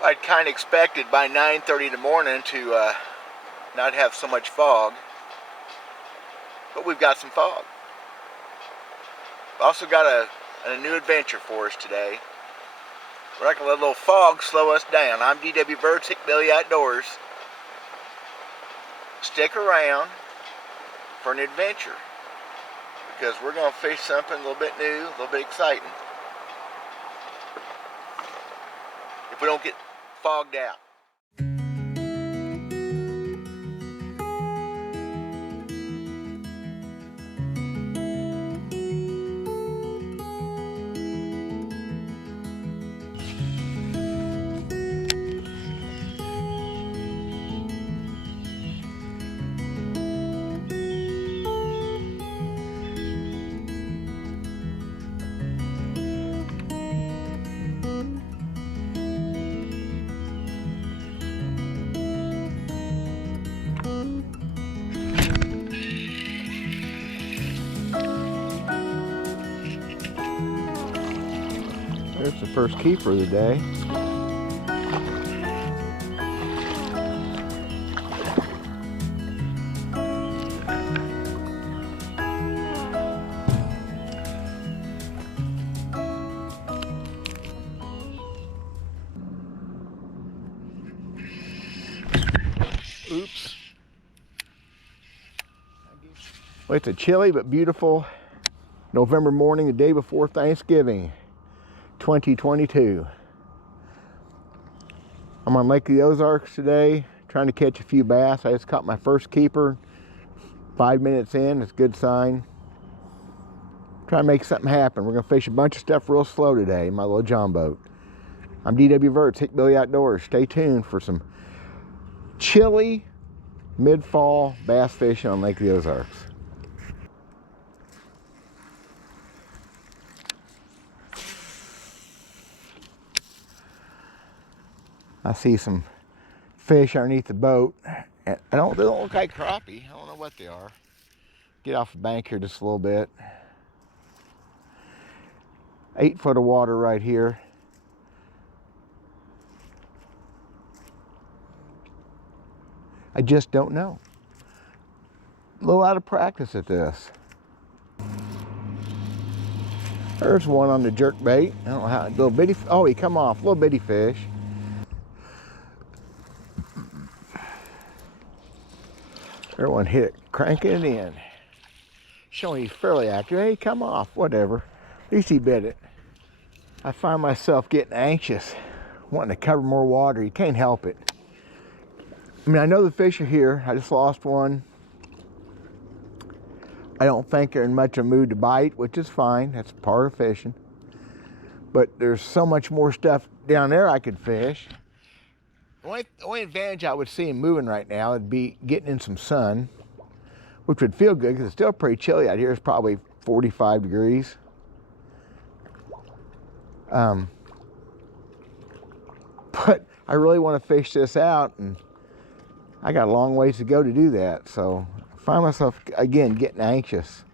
I'd kind of expected by 9:30 in the morning to not have so much fog, but we've got some fog. We've also got a new adventure for us today. We're not going to let a little fog slow us down. I'm D.W. Birds, Hickbilly Outdoors. Stick around for an adventure, because we're going to fish something a little bit new, a little bit exciting. If we don't get fogged out. There's the first keeper of the day. Oops. Well, it's a chilly but beautiful November morning, the day before Thanksgiving. 2022. I'm on Lake of the Ozarks today, trying to catch a few bass. I just caught my first keeper 5 minutes in. It's a good sign. Try to make something happen. We're going to fish a bunch of stuff real slow today in my little john boat. I'm D.W. Birds, Hickbilly Outdoors. Stay tuned for some chilly mid-fall bass fishing on Lake of the Ozarks. I see some fish underneath the boat. They don't look like crappie. I don't know what they are. Get off the bank here just a little bit. 8 foot of water right here. I just don't know. A little out of practice at this. There's one on the jerk bait. I don't know how, little bitty, oh, he come off, little bitty fish. Everyone hit it, cranking it in. Showing he's fairly active. Hey, come off, whatever. At least he bit it. I find myself getting anxious, wanting to cover more water. You can't help it. I mean, I know the fish are here. I just lost one. I don't think they're in much of a mood to bite, which is fine. That's part of fishing. But there's so much more stuff down there I could fish. The only advantage I would see in moving right now would be getting in some sun, which would feel good because it's still pretty chilly out here. It's probably 45 degrees. But I really want to fish this out, and I got a long ways to go to do that. So I find myself, again, getting anxious.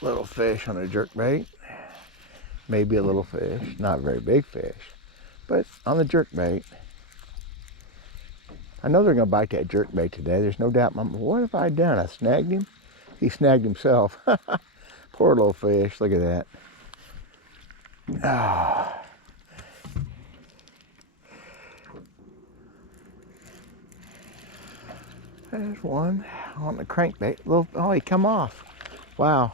Little fish on a jerkbait. Maybe a little fish, not a very big fish, but on the jerkbait. I know they're going to bite that jerkbait today. There's no doubt. What have I done? I snagged him? He snagged himself. Poor little fish. Look at that. Ah. There's one on the crankbait. Oh, he come off. Wow.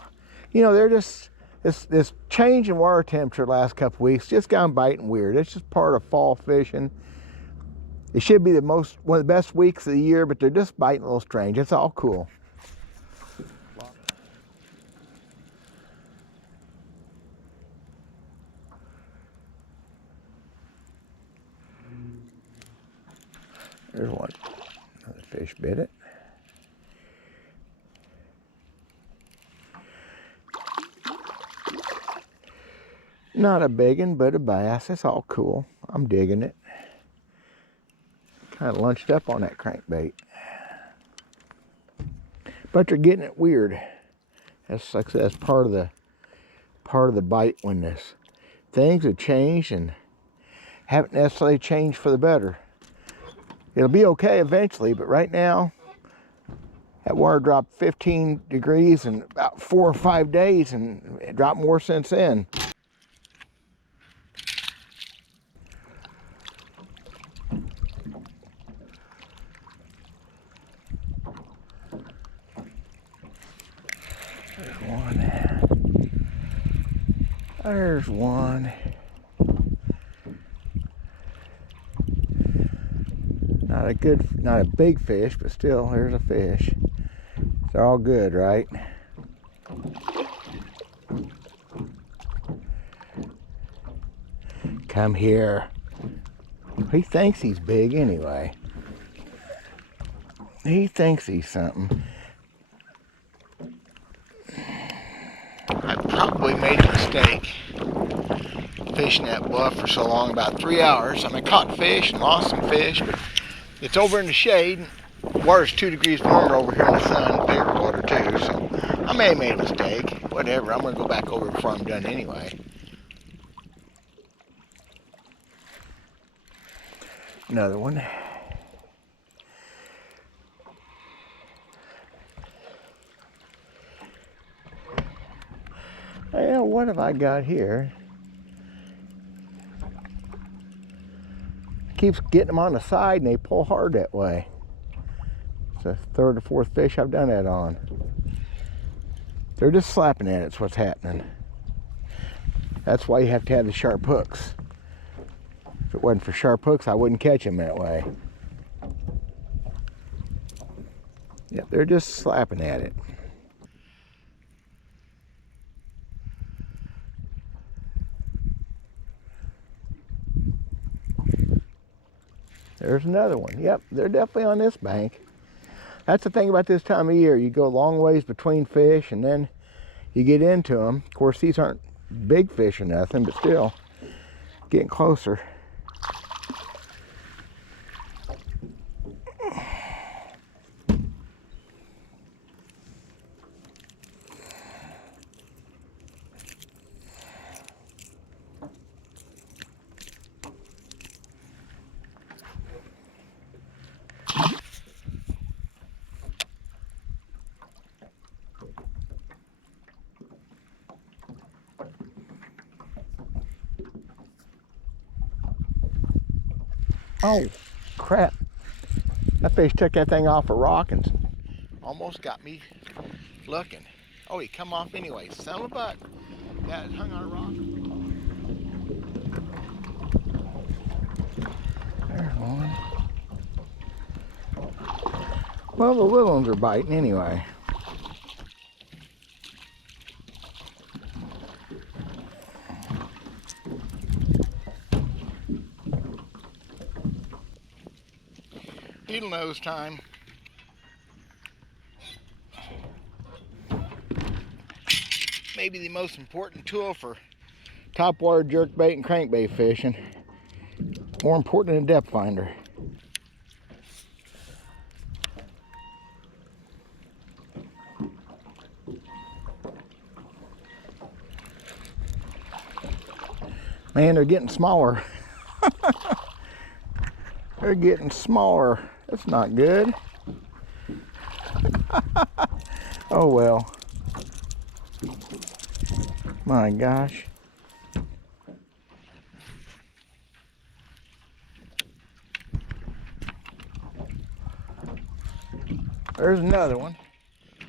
You know, they're just... This change in water temperature the last couple weeks just got them biting weird. It's just part of fall fishing. It should be one of the best weeks of the year, but they're just biting a little strange. It's all cool. There's one. Another fish bit it. Not a big one, but a bass. It's all cool. I'm digging it. Kind of lunched up on that crankbait. But they're getting it weird. That's like I said, that's part of the part of the bite when things have changed and haven't necessarily changed for the better. It'll be okay eventually, but right now, that water dropped 15 degrees in about 4 or 5 days, and it dropped more since then. There's one. There's one. Not a big fish, but still, there's a fish. They're all good, right? Come here. He thinks he's big anyway. He thinks he's something. I probably made a mistake fishing that bluff for so long, about 3 hours. I caught fish and lost some fish, but it's over in the shade. Water's 2 degrees warmer over here in the sun, bigger water too, so I may have made a mistake. Whatever, I'm gonna go back over before I'm done anyway. Another one. Well, what have I got here? Keeps getting them on the side and they pull hard that way. It's the 3rd or 4th fish I've done that on. They're just slapping at it's what's happening. That's why you have to have the sharp hooks. If it wasn't for sharp hooks, I wouldn't catch them that way. Yeah, they're just slapping at it. There's another one. Yep, they're definitely on this bank. That's the thing about this time of year. You go a long ways between fish and then you get into them. Of course, these aren't big fish or nothing, but still getting closer. Oh, crap. That fish took that thing off a rock and almost got me looking. Oh, he come off anyway. Son of a butt. Yeah, it hung on a rock. There's one. Well, the little ones are biting anyway. Needle nose time. Maybe the most important tool for topwater jerkbait and crankbait fishing. More important than a depth finder. Man, they're getting smaller. They're getting smaller. That's not good. Oh well. My gosh. There's another one.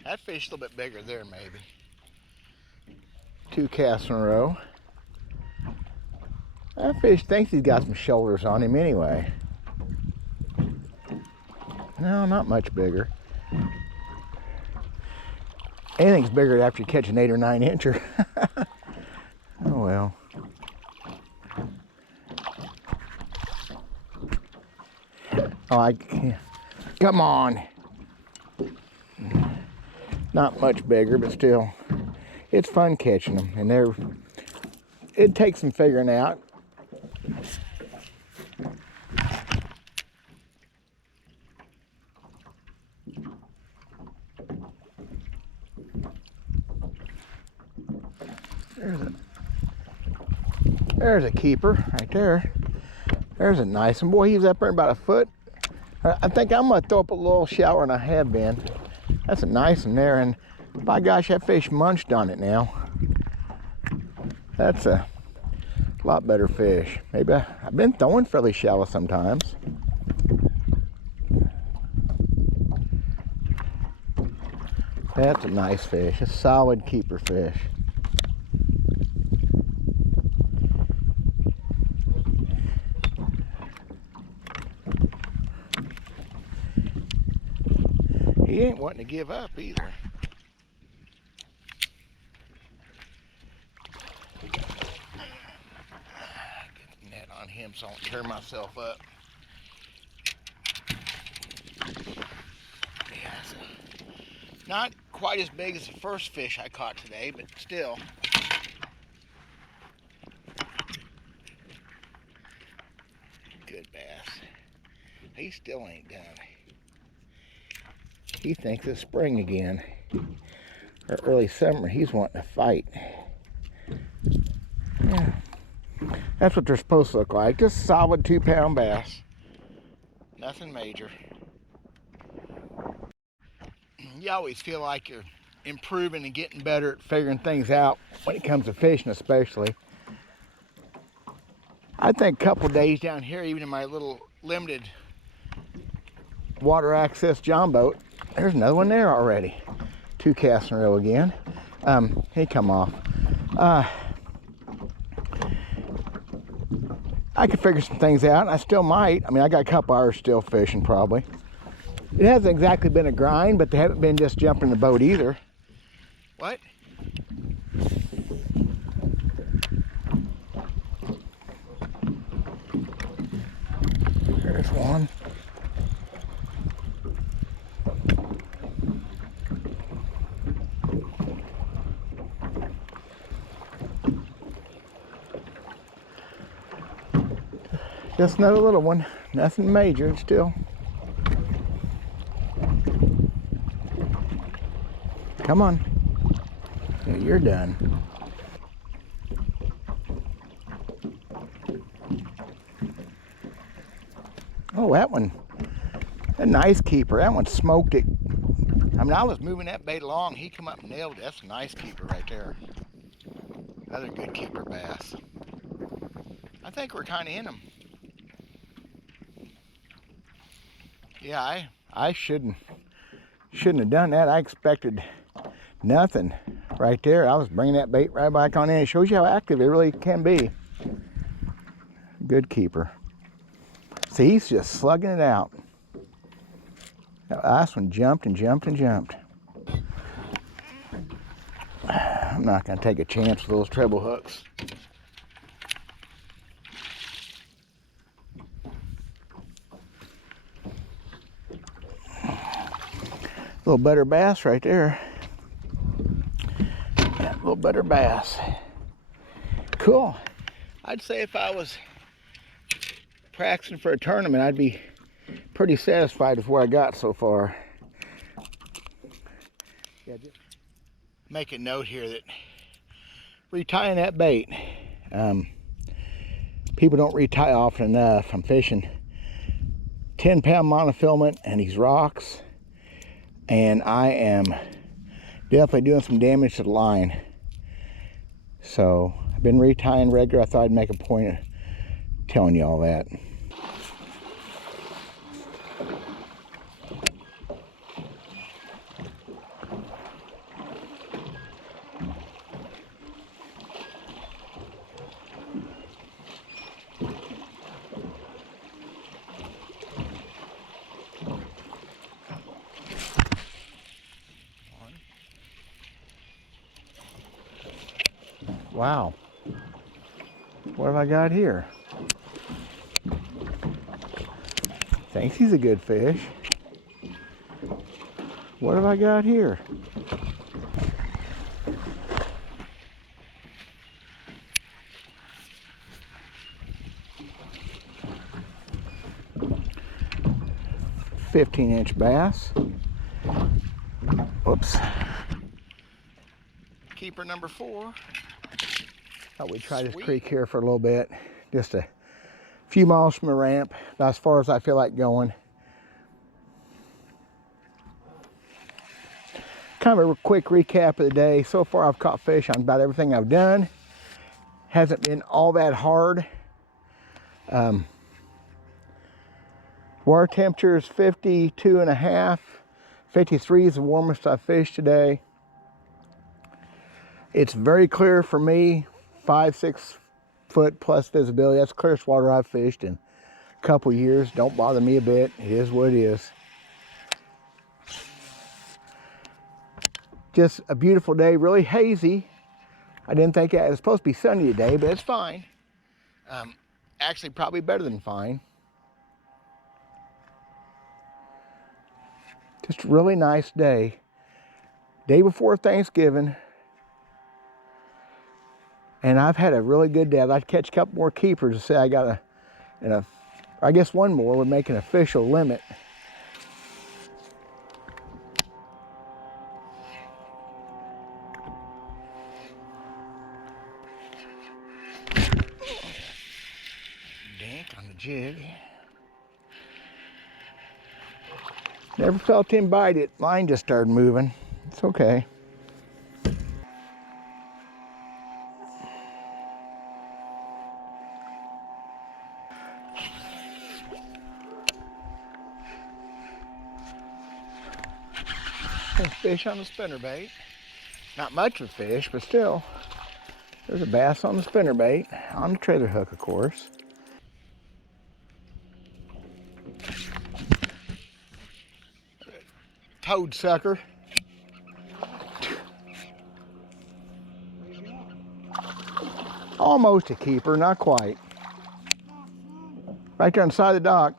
That fish a little bit bigger there, maybe. 2 casts in a row. That fish thinks he's got some shoulders on him anyway. No, not much bigger. Anything's bigger after you catch an 8 or 9 incher. Oh well. Oh, I can't. Come on. Not much bigger, but still, it's fun catching them, and it takes some figuring out. There's There's a keeper right there. There's a nice one. Boy, he's up there about a foot. I think I'm gonna throw up a little shallower than I have been. That's a nice one there, and by gosh, that fish munched on it now. That's a lot better fish. Maybe I've been throwing fairly shallow sometimes. That's a nice fish, a solid keeper fish. He ain't wanting to give up either. Get the net on him so I don't tear myself up. Yeah, not quite as big as the first fish I caught today, but still. Good bass. He still ain't done. He thinks it's spring again, or early summer. He's wanting to fight. Yeah, that's what they're supposed to look like. Just solid 2-pound bass. Nothing major. You always feel like you're improving and getting better at figuring things out when it comes to fishing, especially. I think a couple days down here, even in my little limited water access john boat, there's another one there already. 2 casts in a row again. He come off. I could figure some things out, and I still might. I mean, I got a couple hours still fishing probably. It hasn't exactly been a grind, but they haven't been just jumping the boat either. What? There's one. Just another little one, nothing major still. Come on. Yeah, you're done. Oh, that one, a nice keeper. That one smoked it. I mean, I was moving that bait along. He come up and nailed it. That's a nice keeper right there. Another good keeper bass. I think we're kind of in them. Yeah, I shouldn't have done that. I expected nothing right there. I was bringing that bait right back on in. It shows you how active it really can be. Good keeper. See, he's just slugging it out. That last one jumped and jumped and jumped. I'm not going to take a chance with those treble hooks. Little better bass right there. Yeah, little better bass. Cool. I'd say if I was practicing for a tournament, I'd be pretty satisfied with where I got so far. Yeah, just make a note here that retying that bait. People don't retie often enough. I'm fishing 10-pound monofilament and these rocks, and I am definitely doing some damage to the line. So I've been retying regular. I thought I'd make a point of telling you all that. Wow. What have I got here? Thinks he's a good fish. What have I got here? "15-inch bass. Whoops. Keeper number 4. Thought we'd try this creek here for a little bit. Just a few miles from the ramp, about as far as I feel like going. Kind of a quick recap of the day. So far I've caught fish on about everything I've done. Hasn't been all that hard. Water temperature is 52 and a half. 53 is the warmest I've fished today. It's very clear for me, 5-6 foot plus visibility. That's the clearest water I've fished in a couple years. Don't bother me a bit. It is what it is. Just a beautiful day, really hazy. I didn't think it was supposed to be sunny today, but it's fine. Actually, probably better than fine. Just a really nice day. Day before Thanksgiving. And I've had a really good day. I'd like to catch a couple more keepers to say I got I guess one more would make an official limit. Dink on the jig. Never felt him bite it. Line just started moving. It's okay. Fish on the spinnerbait. Not much of a fish, but still. There's a bass on the spinnerbait. On the trailer hook, of course. Toad sucker. Almost a keeper, not quite. Right there on the side of the dock.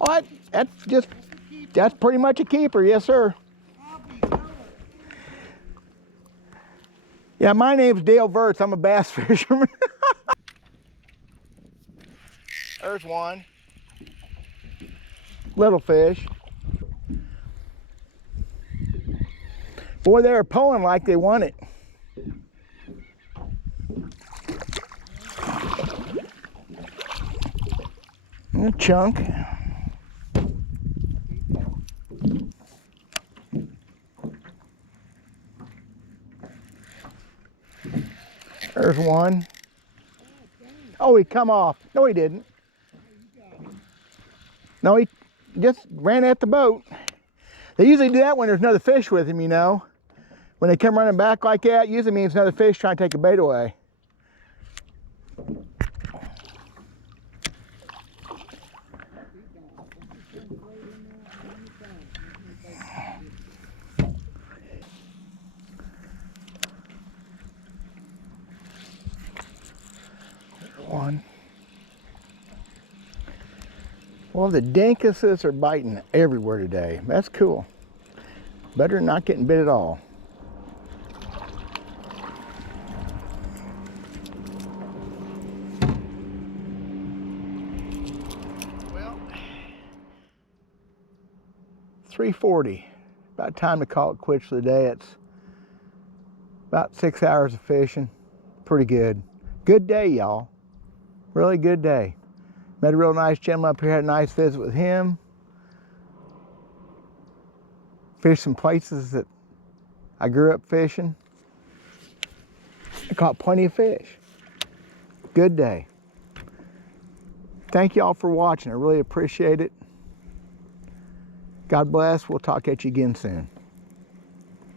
Oh, that's pretty much a keeper, yes sir. Yeah, my name's Dale Verts. I'm a bass fisherman. There's one. Little fish. Boy, they were pulling like they want it. A chunk. There's one. Oh, he come off. No, he didn't. No, he just ran at the boat. They usually do that when there's another fish with him, you know. When they come running back like that, usually means another fish trying to take a bait away. One. Well, the dinkuses are biting everywhere today. That's cool. Better than not getting bit at all. Well, 3:40. About time to call it quits for the day. It's about 6 hours of fishing. Pretty good. Good day, y'all. Really good day. Met a real nice gentleman up here, had a nice visit with him. Fished some places that I grew up fishing. I caught plenty of fish. Good day. Thank y'all for watching. I really appreciate it. God bless. We'll talk at you again soon.